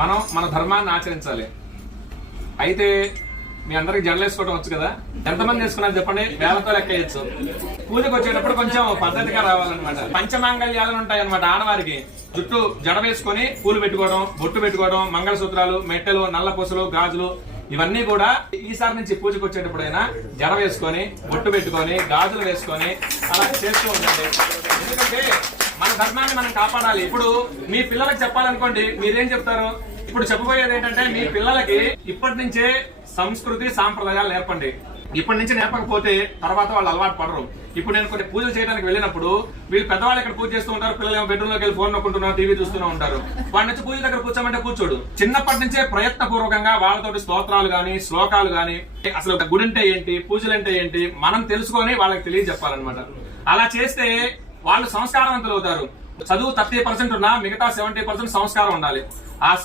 మనం మన ధర్మాన్ని ఆచరించాలి. అయితే మీ అందరికి జడలు వేసుకోవడం వచ్చు కదా, ఎంతమంది వేసుకున్నారు చెప్పండి, వేలతో లెక్క వేయచ్చు. పూజకు వచ్చేటప్పుడు కొంచెం పద్ధతిగా రావాలన్నమాట. పంచమాంగళ్యాలు ఉంటాయి అనమాట ఆడవారికి. జుట్టు జడ వేసుకొని పూలు పెట్టుకోవడం, బొట్టు పెట్టుకోవడం, మంగళసూత్రాలు, మెట్టెలు, నల్ల పూసలు, గాజులు ఇవన్నీ కూడా ఈసారి నుంచి పూజకు వచ్చేటప్పుడైనా జడ వేసుకొని, బొట్టు పెట్టుకొని, గాజులు వేసుకొని అలా చేస్తూ ఉండండి. ఎందుకంటే మన ధర్మాన్ని మనం కాపాడాలి. ఇప్పుడు మీ పిల్లలకు చెప్పాలనుకోండి, మీరేం చెప్తారు? ఇప్పుడు చెప్పబోయేది ఏంటంటే, మీ పిల్లలకి ఇప్పటి నుంచే సంస్కృతి సాంప్రదాయాలు నేర్పండి. ఇప్పటి నుంచి నేర్పకపోతే తర్వాత వాళ్ళు అలవాటు పడరు. ఇప్పుడు నేను కొన్ని పూజలు చేయడానికి వెళ్ళినప్పుడు వీళ్ళు పెద్దవాళ్ళు ఇక్కడ పూజ చేస్తూ ఉంటారు, పిల్లలు ఏమో బెడ్రూమ్ లోకి వెళ్ళి ఫోన్ నొక్కుంటున్నారు, టీవీ చూస్తూనే ఉంటారు. వాడి నుంచి పూజ దగ్గర కూర్చోమంటే కూర్చోడు. చిన్నప్పటి నుంచే ప్రయత్నపూర్వకంగా వాళ్ళతోటి స్తోత్రాలు గాని, శ్లోకాలు గాని, అసలు గుడి అంటే ఏంటి, పూజలు అంటే ఏంటి మనం తెలుసుకొని వాళ్ళకి తెలియజెప్పాలన్నమాట. అలా చేస్తే వాళ్ళు సంస్కారవంతులు అవుతారు. చదువు 30% ఉన్నా మిగతా 70% సంస్కారం ఉండాలి. ఆ